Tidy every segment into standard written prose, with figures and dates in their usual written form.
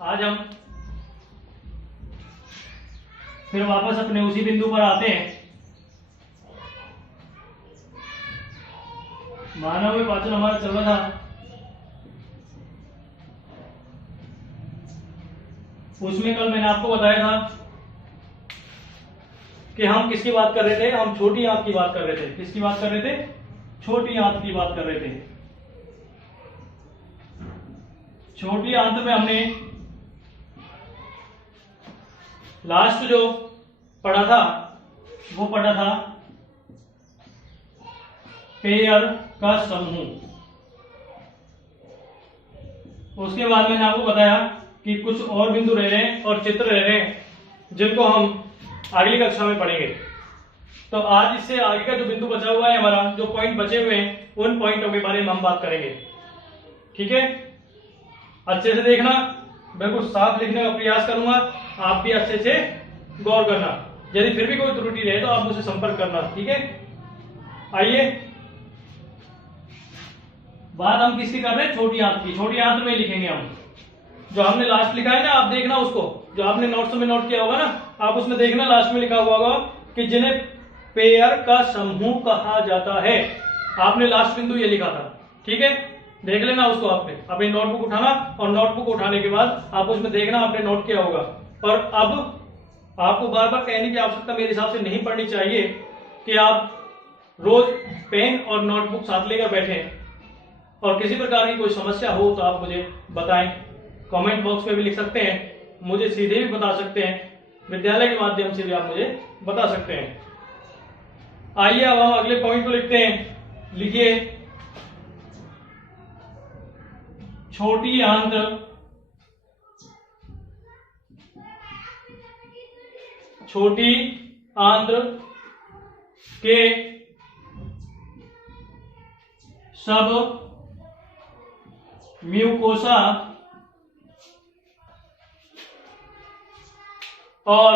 आज हम फिर वापस अपने उसी बिंदु पर आते हैं। मानव विभाजन हमारा चल रहा था, उसमें कल मैंने आपको बताया था कि हम किसकी बात कर रहे थे, हम छोटी आंत की बात कर रहे थे। किसकी बात कर रहे थे? छोटी आंत की बात कर रहे थे। छोटी आंत में हमने लास्ट जो पढ़ा था वो पढ़ा था पेयर का समूह। उसके बाद मैंने आपको बताया कि कुछ और बिंदु रह रहे हैं और चित्र रह रहे हैं जिनको हम अगली कक्षा में पढ़ेंगे। तो आज इससे आगे का जो बिंदु बचा हुआ है, हमारा जो पॉइंट बचे हुए हैं, उन पॉइंटों के बारे में हम बात करेंगे। ठीक है, अच्छे से देखना, बिल्कुल साफ लिखने का प्रयास करूंगा, आप भी अच्छे से गौर करना। यदि फिर भी कोई त्रुटि रहे तो आप मुझसे संपर्क करना। ठीक है, आइए बात हम किसकी कर रहे हैं? छोटी आंत की। छोटी आंत में लिखेंगे हम जो हमने लास्ट लिखा है ना, आप देखना उसको, जो आपने नोट्स में नोट किया होगा ना, आप उसमें देखना लास्ट में लिखा हुआ होगा कि जिन्हें पेयर का समूह कहा जाता है। आपने लास्ट बिंदु ये लिखा था। ठीक है, देख लेना उसको। आपने अपनी नोटबुक उठाना और नोटबुक उठाने के बाद आप उसमें देखना आपने नोट किया होगा। और अब आपको बार बार कहने की आवश्यकता मेरे हिसाब से नहीं पड़नी चाहिए कि आप रोज पेन और नोटबुक साथ लेकर बैठें, और किसी प्रकार की कोई समस्या हो तो आप मुझे बताएं। कमेंट बॉक्स में भी लिख सकते हैं, मुझे सीधे भी बता सकते हैं, विद्यालय के माध्यम से भी आप मुझे बता सकते हैं। आइए अब हम अगले पॉइंट को लिखते हैं। लिखिए, छोटी आंत्र के सब म्यूकोसा और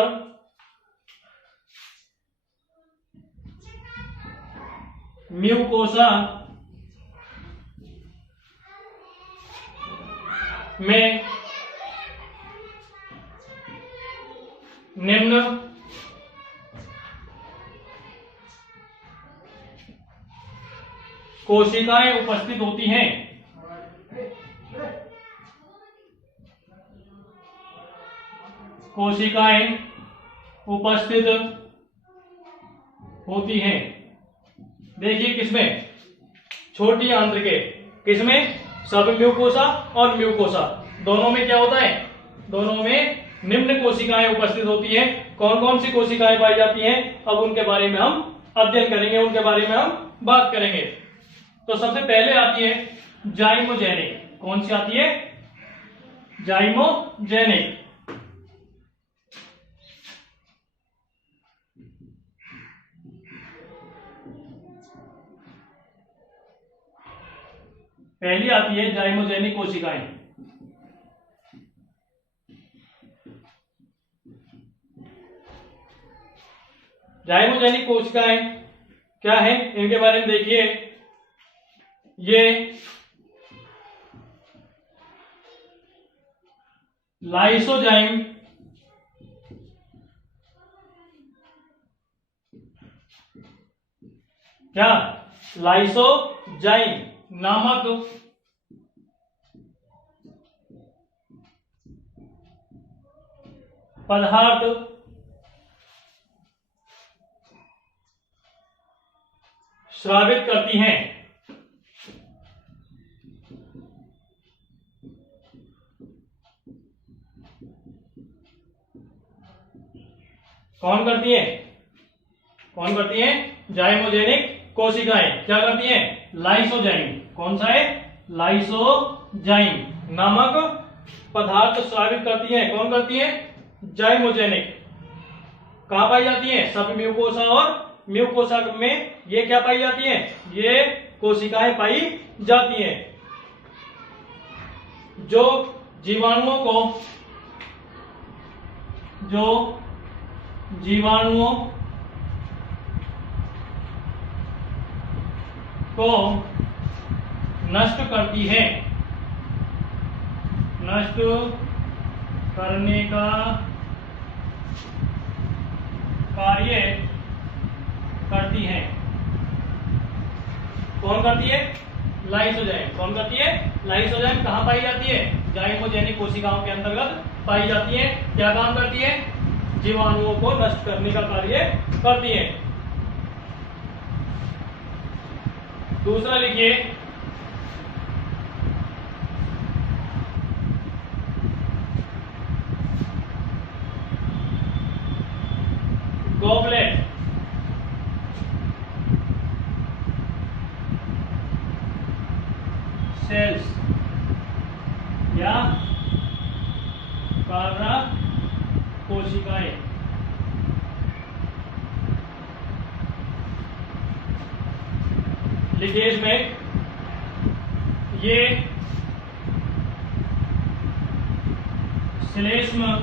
म्यूकोसा में निम्न कोशिकाएं उपस्थित होती हैं। कोशिकाएं उपस्थित होती हैं। देखिए किसमें? छोटी आंत्र के। किसमें? सब म्यूकोसा और म्यूकोसा दोनों में क्या होता है? दोनों में निम्न कोशिकाएं उपस्थित होती हैं। कौन कौन सी कोशिकाएं पाई जाती हैं, अब उनके बारे में हम अध्ययन करेंगे, उनके बारे में हम बात करेंगे। तो सबसे पहले आती है जाइमोजेनिक। कौन सी आती है? जाइमोजेनिक। पहली आती है जाइमोजेनिक कोशिकाएं। जाइमोजेनिक कोशिकाएं क्या है, इनके बारे में देखिए। ये लाइसोजाइम क्या? लाइसोजाइम नामक पदार्थ स्रावित करती हैं। कौन करती है? कौन करती है? जाइमोजेनिक कोशिकाएं क्या करती हैं? लाइसोजाइम। कौन सा है? लाइसोजाइम नामक पदार्थ स्रावित करती हैं। कौन करती है? जाइमोजेनिक। कहां पाई जाती है? सब म्यूकोसा और म्यूकोसा में ये क्या पाई जाती है? ये कोशिकाएं पाई जाती हैं जो जीवाणुओं को नष्ट करती है। नष्ट करने का कार्य करती हैं। कौन करती है? लाइसोजाइम। कौन करती है? लाइसोजाइम। कहाँ पाई जाती है? जाइमोजेनिक कोशिकाओं के अंतर्गत पाई जाती है। क्या काम करती है? जीवाणुओं को नष्ट करने का कार्य करती है। दूसरा लिखिए, गॉबलेट सेल्स या कार्रा कोशिकाएं। लिखिए इसमें, ये श्लेष्म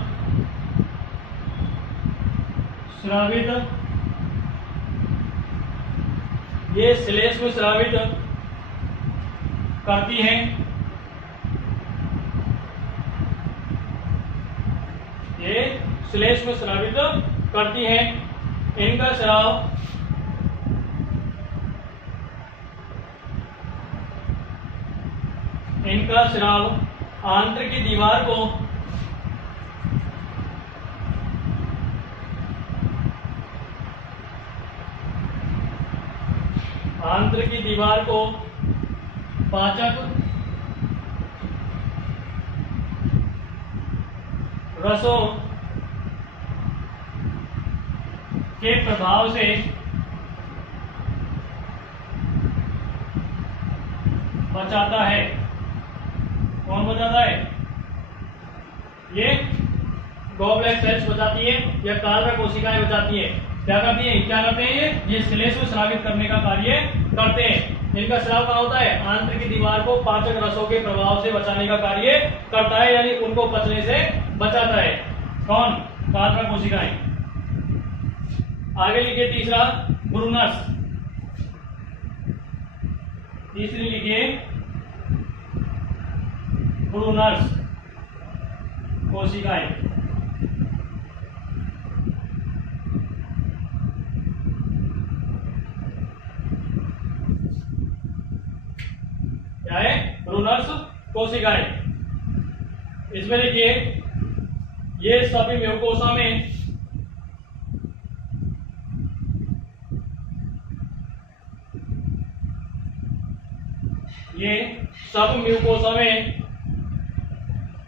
स्रावित, ये श्लेष्म स्रावित करती हैं। ये श्लेष्म स्रावित करती हैं। इनका स्राव आंत्र की दीवार को पाचक रसों के प्रभाव से बचाता है। कौन बचाता है? ये गॉबलेट सेल्स बचाती है या कार्रा कोशिकाएं बचाती है। क्या करती है? क्या करते हैं? ये श्लेष्म स्रावित करने का कार्य करते हैं। इनका स्राव कहाँ होता है? आंत्र की दीवार को पाचक रसों के प्रभाव से बचाने का कार्य करता है, यानी उनको पचने से बचाता है। कौन? कार्रा कोशिकाएं। आगे लिखिए तीसरा, ब्रूनस। तीसरी लिखिए, ब्रूनस कोशिकाएं। क्या है? ब्रूनस कोशिकाएं। इसमें देखिए, ये सभी म्यूकोसा में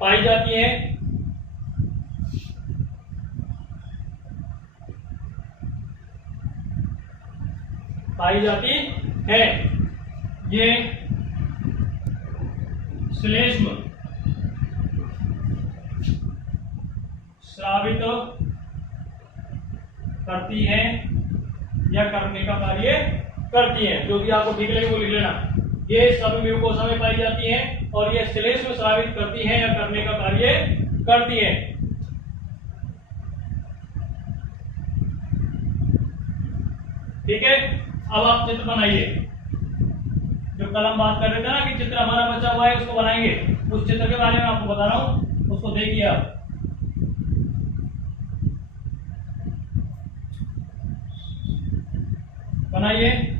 पाई जाती है। ये श्लेष्म स्रावित करती है या करने का कार्य करती है। जो भी आपको ठीक लगे वो लिख लेना। ये सब म्यूकोसा में पाई जाती हैं और ये श्लेष्म स्रावित करती हैं या करने का कार्य करती हैं। ठीक है, अब आप चित्र बनाइए। जो कल हम बात कर रहे थे ना कि चित्र हमारा बचा हुआ है, उसको बनाएंगे। उस चित्र के बारे में आपको बता रहा हूं, उसको देखिए आप। बनाइए।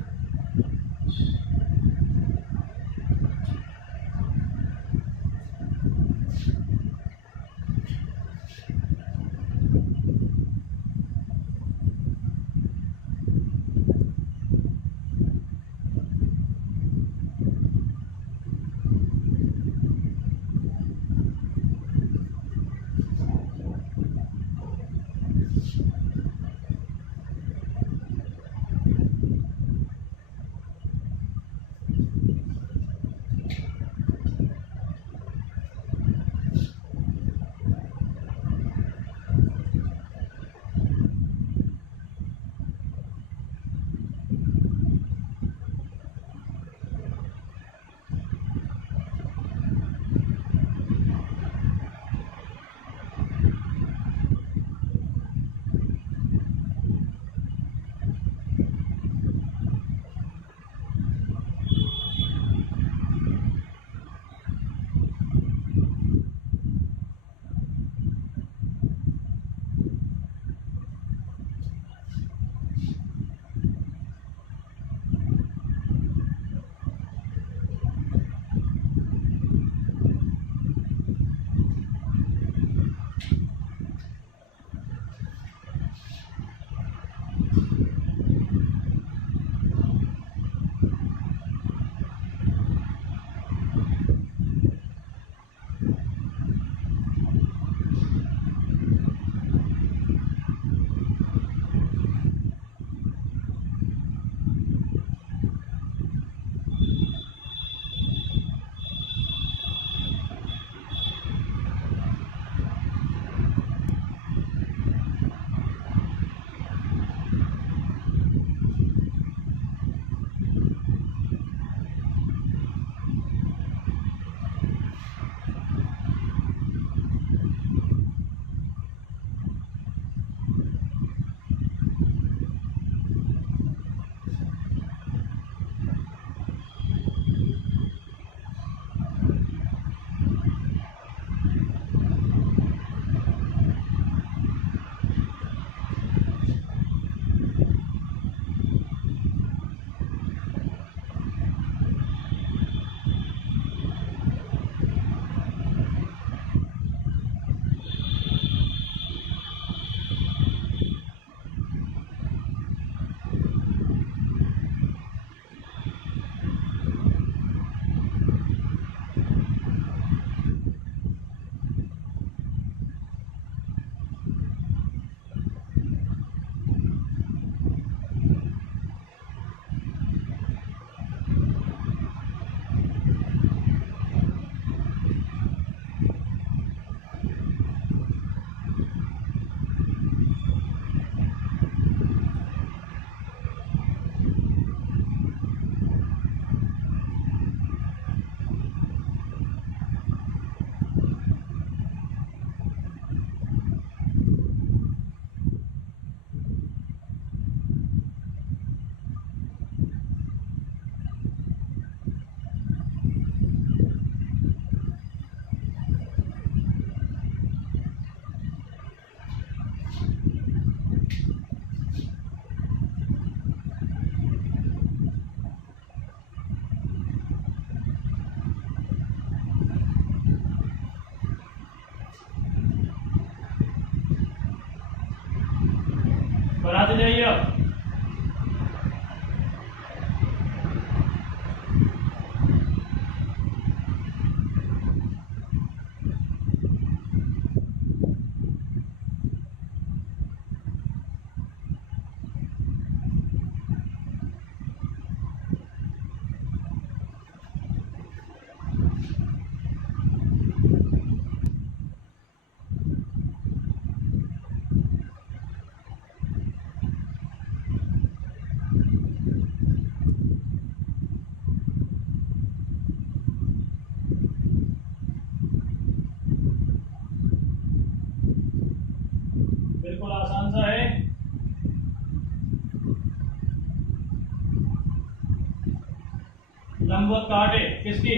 लंबवत काट है किसकी,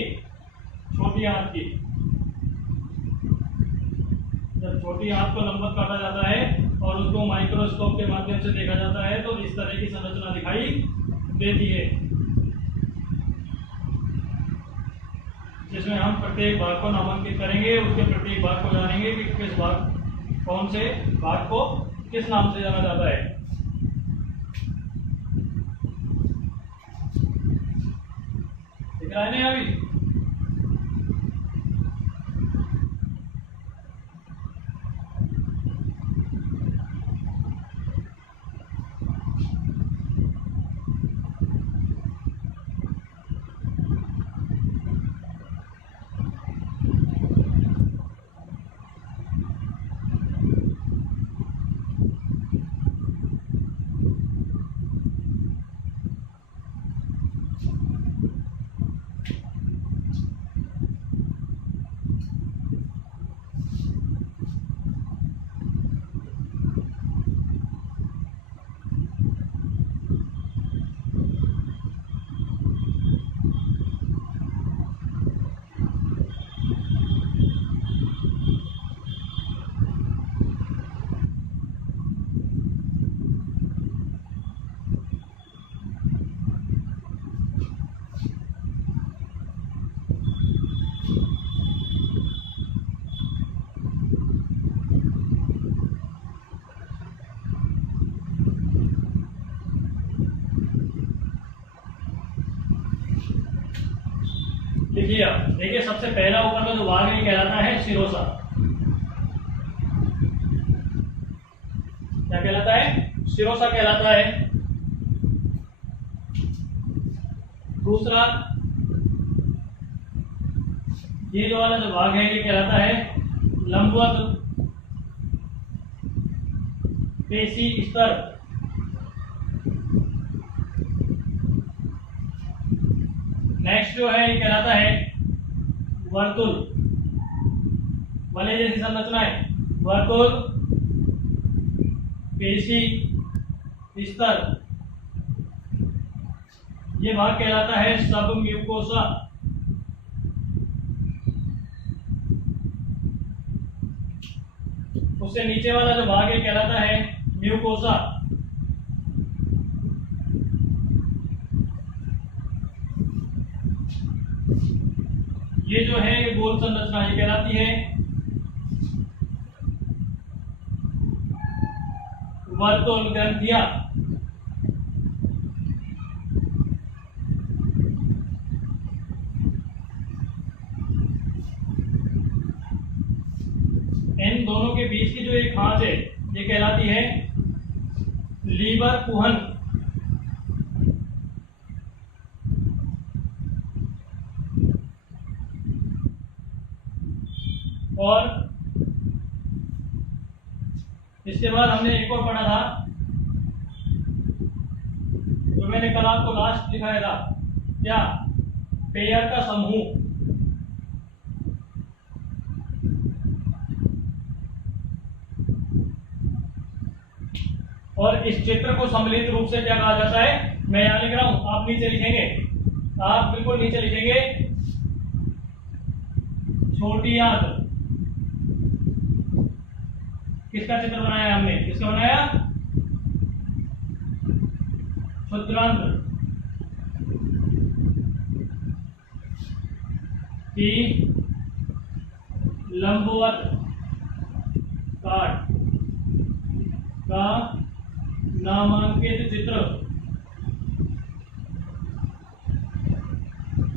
छोटी आंत की। जब छोटी आंत को लंबवत काटा जाता है और उसको माइक्रोस्कोप के माध्यम से देखा जाता है तो इस तरह की संरचना दिखाई देती है, जिसमें हम प्रत्येक भाग को नामांकित करेंगे, उसके प्रत्येक भाग को जानेंगे कि किस भाग, कौन से भाग को किस नाम से जाना जाता है। दिख रहा है ना अभी? लिखिए आप, देखिए सबसे पहला ऊपर का जो भाग है कहलाता है शिरोसा। क्या कहलाता है? शिरोसा कहलाता है। दूसरा, ये जो वाला जो भाग है ये कहलाता है लंबवत पेशी स्तर। नेक्स्ट जो है ये कहलाता है वर्तुल, वलय जैसी संरचना है, वर्तुल पेशी स्तर। ये भाग कहलाता है सब म्यूकोसा। उससे नीचे वाला जो भाग है कहलाता है म्यूकोसा। ये जो है ये गोल संरचना ये कहलाती है वर्तुल ग्रंथियां। इन दोनों के बीच की जो एक खांच है ये कहलाती है लीवर कुहन। और इसके बाद हमने एक और पढ़ा था जो मैंने कल आपको लास्ट दिखाया था, क्या? पेयर का समूह। और इस चित्र को सम्मिलित रूप से क्या कहा जाता है? मैं यहां लिख रहा हूं, आप नीचे लिखेंगे, आप बिल्कुल नीचे लिखेंगे छोटी आंत। किसका चित्र बनाया हमने? किसका बनाया? क्षुद्रांत्र की लंबवत काट का नामांकित चित्र।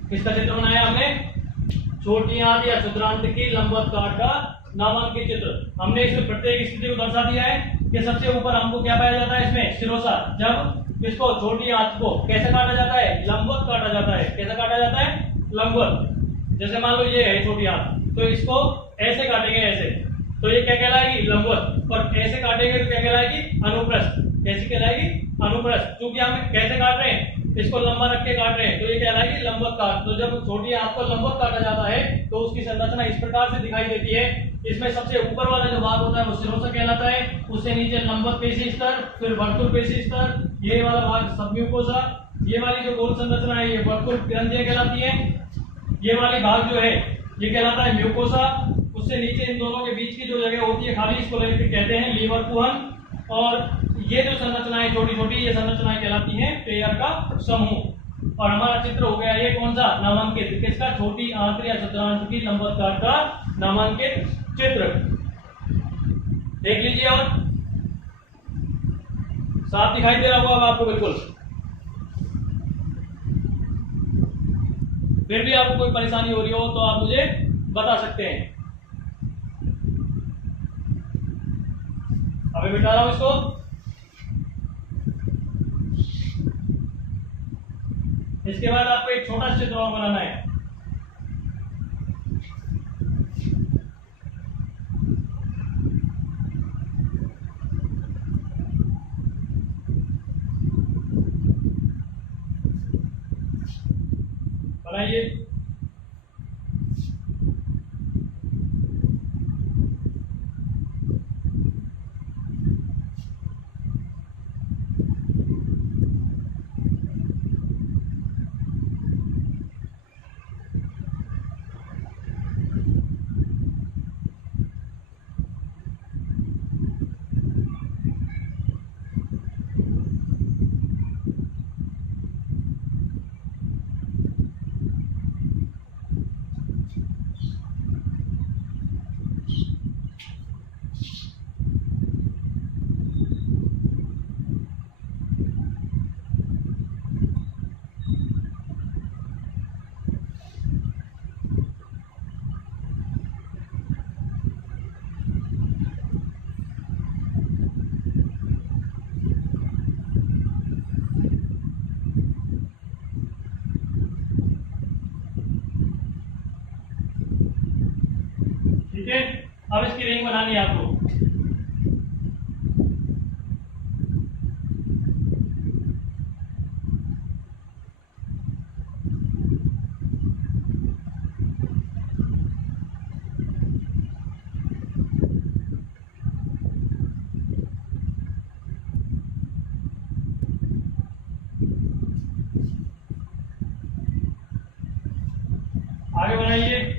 किसका चित्र बनाया हमने? छोटी आंत या क्षुद्रांत की लंबवत काट का नामांकित चित्र। हमने इसमें प्रत्येक स्थिति को दर्शा दिया है कि सबसे ऊपर हमको क्या पाया जाता है इसमें? शिरोसा। जब इसको छोटी आंत को कैसे काटा जाता है? लंबवत काटा जाता है। कैसे काटा जाता है? लंबवत। जैसे मान लो ये है छोटी आंत, तो इसको ऐसे काटेंगे, ऐसे, तो ये क्या कहलाएगी? लंबवत। और ऐसे काटेंगे तो क्या कहलाएगी? अनुप्रस्थ। कैसी कहलाएगी? अनुप्रस्थ। क्योंकि हम कैसे काट रहे हैं? इसको लंबा रख के काट रहे हैं, तो ये कहलाएगी लंबवत काट। तो जब छोटी आंत को लंबवत काटा जाता है तो उसकी संरचना इस प्रकार से दिखाई देती है। इसमें सबसे ऊपर वाला जो भाग होता है वो शिरोसा कहलाता है, उससे नीचे लंबवत पेशी स्तर, फिर वर्तुल पेशी स्तर, ये वाला भाग सबम्यूकोसा, ये वाली जो गोल संरचना है ये वर्कुल ग्रंथियां कहलाती है। ये वाली भाग जो है ये कहलाता है म्यूकोसा। उससे नीचे इन दोनों के बीच की जो जगह होती है खाली, इसको कहते हैं लीवर कुहन। और ये जो संरचनाएं छोटी छोटी, ये संरचनाएं कहलाती हैं पेयर का समूह। और हमारा चित्र हो गया ये कौन सा, नामांकित, किसका, छोटी आंत या चतुर्थांश की लंबवत्कार का नामांकित चित्र। देख लीजिए और साफ दिखाई दे रहा होगा अब आपको बिल्कुल। फिर भी आपको कोई परेशानी हो रही हो तो आप मुझे बता सकते हैं। अभी मिटा रहा हूं इसको। इसके बाद आपको एक छोटा चित्र और बनाना है। बनाइए। ठीक है, अब इसकी रिंग बनानी है आपको। आगे बनाइए।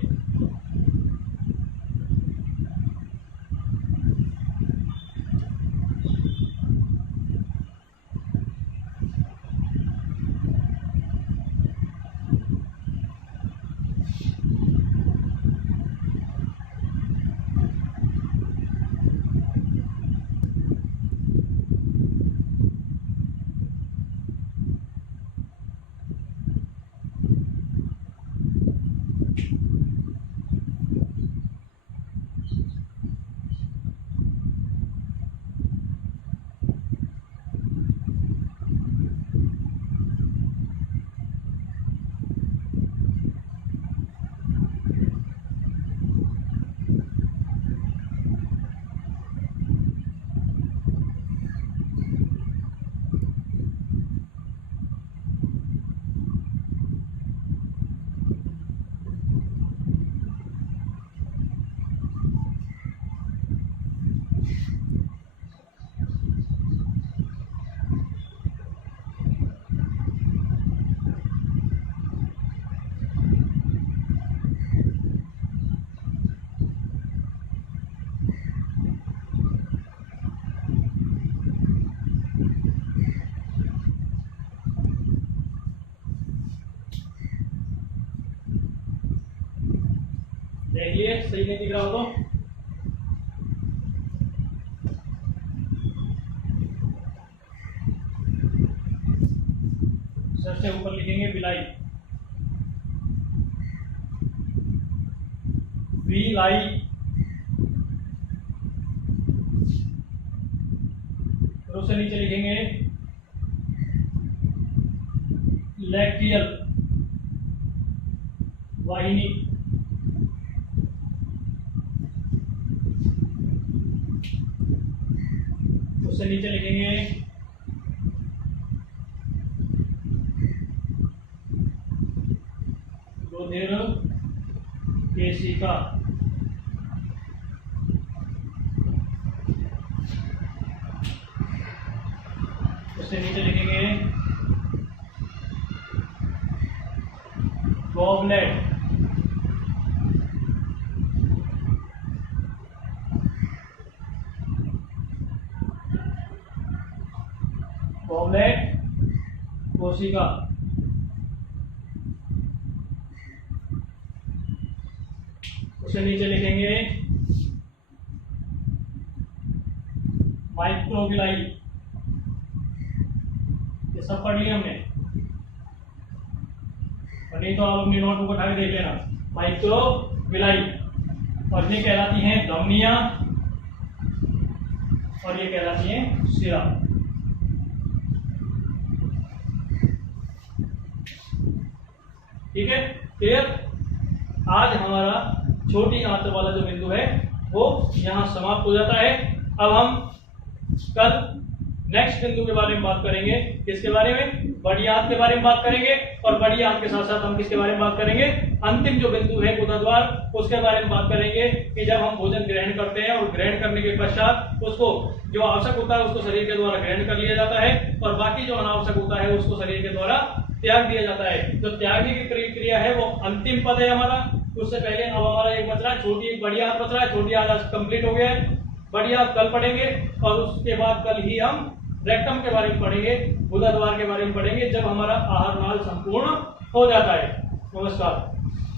देखिए सही नहीं दिख रहा हो तो सर से ऊपर लिखेंगे बिलाई, बिलाई। फिर उससे नीचे लिखेंगे लैक्टियल, वाहिनी। उससे नीचे लिखेंगे रुधिर केशिका। उससे नीचे लिखेंगे गॉबलेट, गॉबलेट, कोशिका, उसके नीचे लिखेंगे माइक्रोविलाई। ये सब पढ़ लिया हमने, और नहीं तो आप अपनी नोटबुक उठा के देख लेना। माइक्रोविलाई, और ये कहलाती हैं धमनियां, और ये कहलाती हैं शिरा। ठीक है, क्लियर। आज हमारा छोटी आंत वाला जो बिंदु है वो यहां समाप्त हो जाता है। अब हम कल नेक्स्ट बिंदु के बारे में बात करेंगे। किसके बारे में? बड़ी आंत के बारे में बात करेंगे, और बड़ी आंत के साथ साथ हम किसके बारे में बात करेंगे? अंतिम जो बिंदु है गुदाद्वार, उसके बारे में बात करेंगे कि जब हम भोजन ग्रहण करते हैं और ग्रहण करने के पश्चात उसको जो आवश्यक होता है उसको शरीर के द्वारा ग्रहण कर लिया जाता है, और बाकी जो अनावश्यक होता है उसको शरीर के द्वारा त्याग दिया जाता है। जो त्यागने की प्रक्रिया है वो अंतिम पद है हमारा। उससे पहले अब हमारा एक बच रहा है, एक बड़ी आंत बच रहा है। छोटी आंत कंप्लीट हो गया है, बड़ी आंत कल पढ़ेंगे, और उसके बाद कल ही हम रेक्टम के बारे में पढ़ेंगे, गुदाद्वार के बारे में पढ़ेंगे, जब हमारा आहार नाल संपूर्ण हो जाता है। नमस्कार।